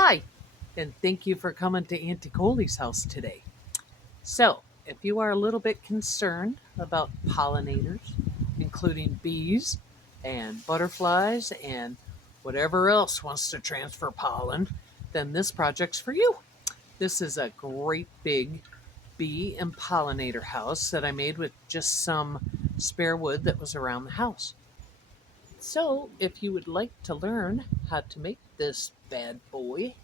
Hi, and thank you for coming to Auntie Coley's house today. So, if you are a little bit concerned about pollinators, including bees and butterflies and whatever else wants to transfer pollen, then this project's for you. This is a great big bee and pollinator house that I made with just some spare wood that was around the house. So, if you would like to learn how to make this bad boy,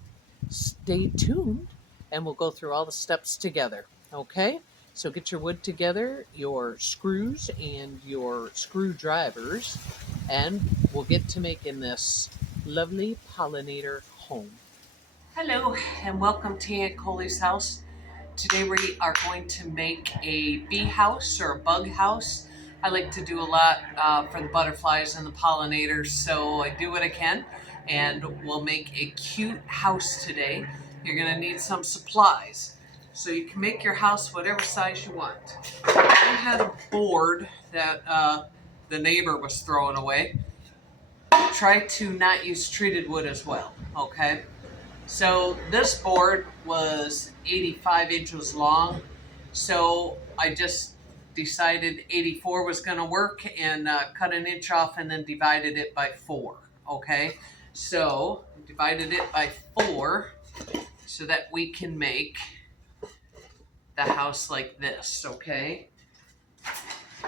stay tuned and we'll go through all the steps together. Okay? So get your wood together, your screws, and your screwdrivers, and we'll get to making this lovely pollinator home. Hello, and welcome to Aunt Coley's house. Today we are going to make a bee house or a bug house. I like to do a lot for the butterflies and the pollinators, so I do what I can, and we'll make a cute house today. You're going to need some supplies, so you can make your house whatever size you want. I had a board that the neighbor was throwing away. Try to not use treated wood as well, okay? So this board was 85 inches long, so I just decided 84 was going to work and cut an inch off and then divided it by 4, okay? So divided it by 4 so that we can make the house like this, okay?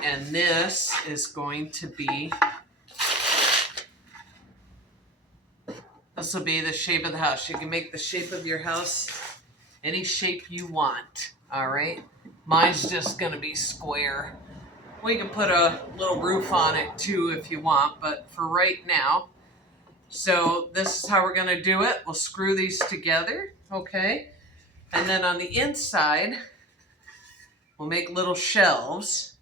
And this is going to be, this will be the shape of the house. You can make the shape of your house any shape you want, all right? Mine's just gonna be square. We can put a little roof on it too if you want, but for right now, so this is how we're gonna do it. We'll screw these together, okay? And then on the inside, we'll make little shelves.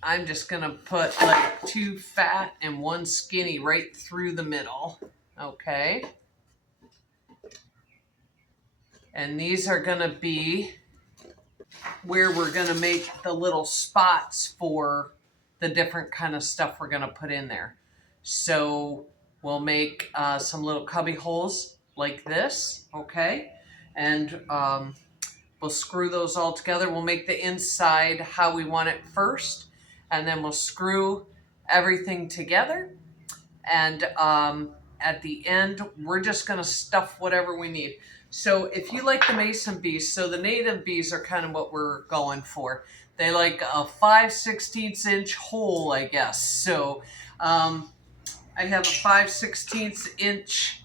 I'm just gonna put like 2 fat and 1 skinny right through the middle, okay? And these are gonna be where we're gonna make the little spots for the different kind of stuff we're gonna put in there. So we'll make some little cubby holes like this, okay? And we'll screw those all together. We'll make the inside how we want it first, and then we'll screw everything together. And at the end, we're just gonna stuff whatever we need. So if you like the mason bees, so the native bees are kind of what we're going for. They like a 5/16 inch hole, I guess. So I have a 5/16 inch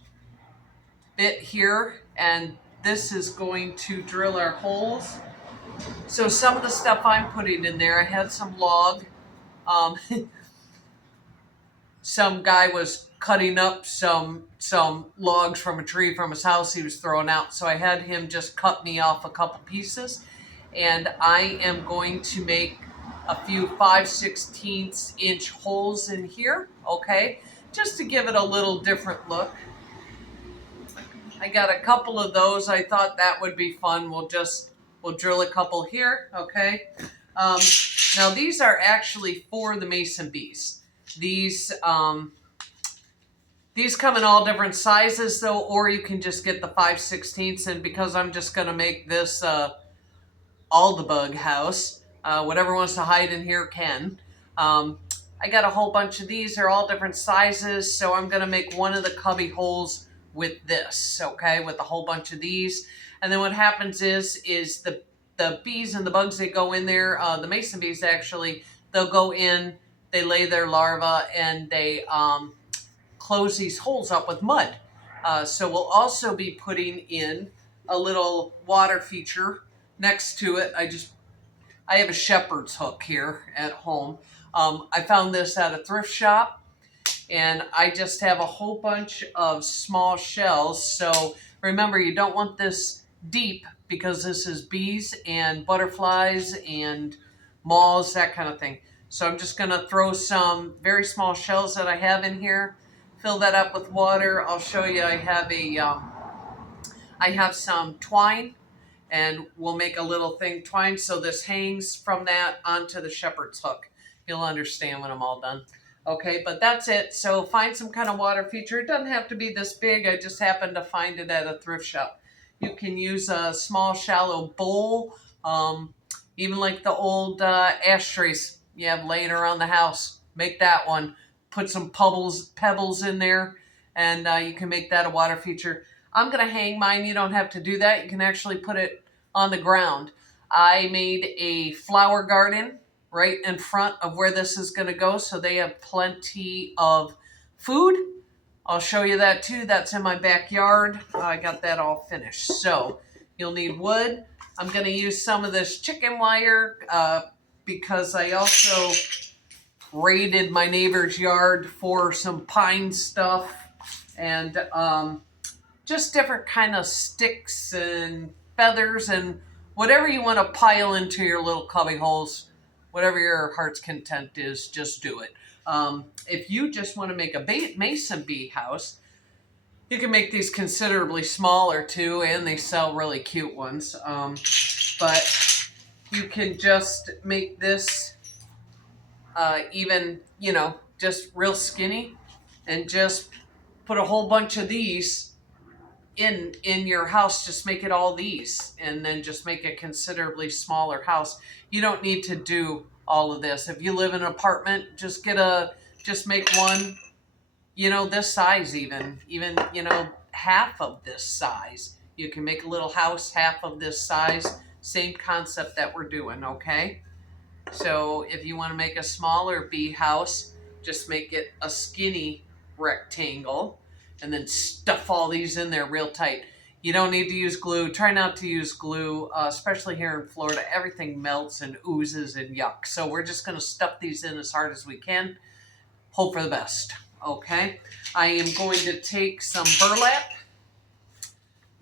bit here, and this is going to drill our holes. So some of the stuff I'm putting in there, I had some log. Some guy was cutting up some logs from a tree from his house he was throwing out. So I had him just cut me off a couple pieces. And I am going to make a few 5/16 inch holes in here, okay? Just to give it a little different look. I got a couple of those. I thought that would be fun. We'll drill a couple here, okay? Now these are actually for the mason bees. These come in all different sizes though, or you can just get the 5/16, and because I'm just gonna make this all the bug house, whatever wants to hide in here can. I got a whole bunch of these. They're all different sizes, so I'm gonna make one of the cubby holes with this, okay, with a whole bunch of these. And then what happens is the bees and the bugs, they go in there, the mason bees actually, they'll go in, they lay their larvae, and they close these holes up with mud. So we'll also be putting in a little water feature next to it. I have a shepherd's hook here at home. I found this at a thrift shop, and I just have a whole bunch of small shells. So remember, you don't want this deep because this is bees and butterflies and moths, that kind of thing. So I'm just gonna throw some very small shells that I have in here, fill that up with water. I'll show you, I have some twine, and we'll make a little thing twine so this hangs from that onto the shepherd's hook. You'll understand when I'm all done. Okay, but that's it. So find some kind of water feature. It doesn't have to be this big. I just happened to find it at a thrift shop. You can use a small, shallow bowl, um, even like the old ashtrays you have laying around the house. Make that one. Put some pebbles in there, and you can make that a water feature. I'm gonna hang mine. You don't have to do that. You can actually put it on the ground. I made a flower garden right in front of where this is going to go, so they have plenty of food. I'll show you that too. That's in my backyard. I got that all finished. So you'll need wood. I'm going to use some of this chicken wire because I also raided my neighbor's yard for some pine stuff and just different kind of sticks and feathers and whatever you want to pile into your little cubby holes. Whatever your heart's content is, just do it. If you just want to make a mason bee house, you can make these considerably smaller too, and they sell really cute ones. But you can just make this even, just real skinny, and just put a whole bunch of these in your house. Just make it all these, and then just make a considerably smaller house. You don't need to do all of this. If you live in an apartment, just make one, this size, even half of this size. You can make a little house half of this size. Same concept that we're doing. Okay, so if you want to make a smaller bee house, just make it a skinny rectangle and then stuff all these in there real tight. You don't need to use glue. Try not to use glue, especially here in Florida. Everything melts and oozes and yuck. So we're just going to stuff these in as hard as we can. Hope for the best. Okay. I am going to take some burlap.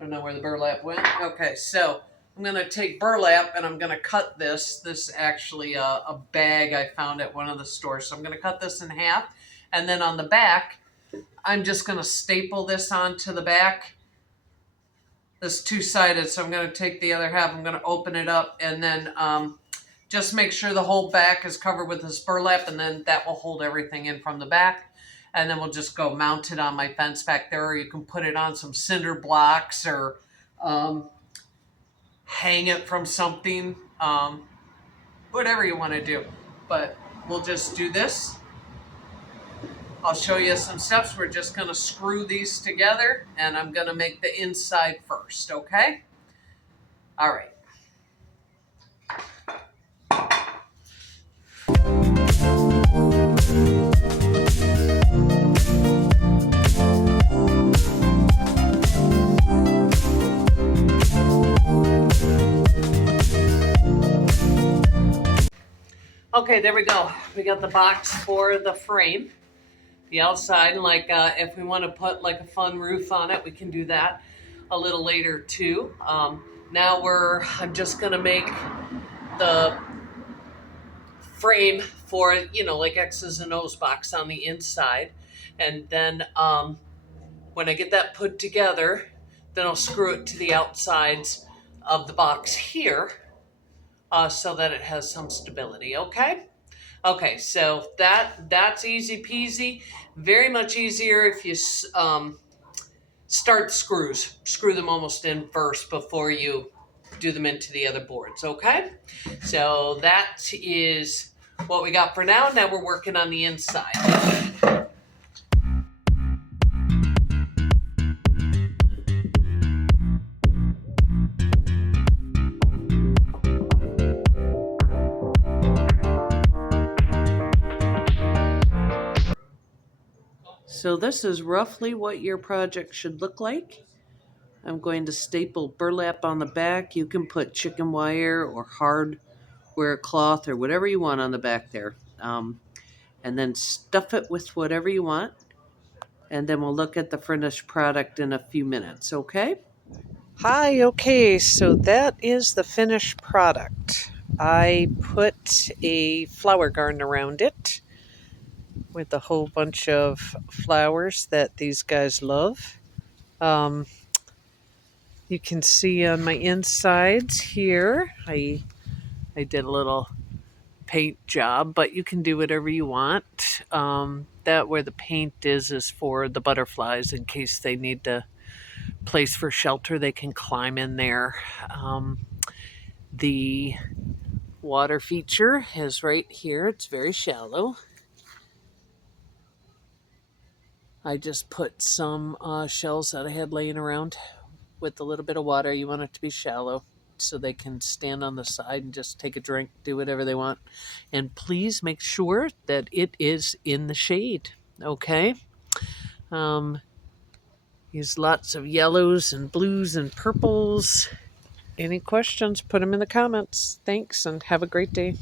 I don't know where the burlap went. Okay, so I'm going to take burlap and I'm going to cut this. This is actually a bag I found at one of the stores. So I'm going to cut this in half. And then on the back, I'm just going to staple this onto the back. This two-sided, so I'm going to take the other half. I'm going to open it up and then just make sure the whole back is covered with this burlap, and then that will hold everything in from the back. And then we'll just go mount it on my fence back there, or you can put it on some cinder blocks or hang it from something, whatever you want to do. But we'll just do this. I'll show you some steps. We're just going to screw these together, and I'm going to make the inside first, okay? All right. Okay, there we go. We got the box for the frame. The outside, like if we want to put like a fun roof on it, we can do that a little later too. Now I'm just gonna make the frame for, like X's and O's box on the inside. And then when I get that put together, then I'll screw it to the outsides of the box here so that it has some stability, okay? Okay, so that's easy peasy. Very much easier if you start screws. Screw them almost in first before you do them into the other boards, okay? So that is what we got for now. Now we're working on the inside. So this is roughly what your project should look like. I'm going to staple burlap on the back. You can put chicken wire or hardware cloth or whatever you want on the back there. And then stuff it with whatever you want. And then we'll look at the finished product in a few minutes, okay? Hi, okay, so that is the finished product. I put a flower garden around it with a whole bunch of flowers that these guys love. You can see on my insides here, I did a little paint job, but you can do whatever you want. That where the paint is for the butterflies in case they need a place for shelter. They can climb in there. The water feature is right here. It's very shallow. I just put some shells that I had laying around with a little bit of water. You want it to be shallow so they can stand on the side and just take a drink, do whatever they want. And please make sure that it is in the shade, okay? Use lots of yellows and blues and purples. Any questions, put them in the comments. Thanks and have a great day.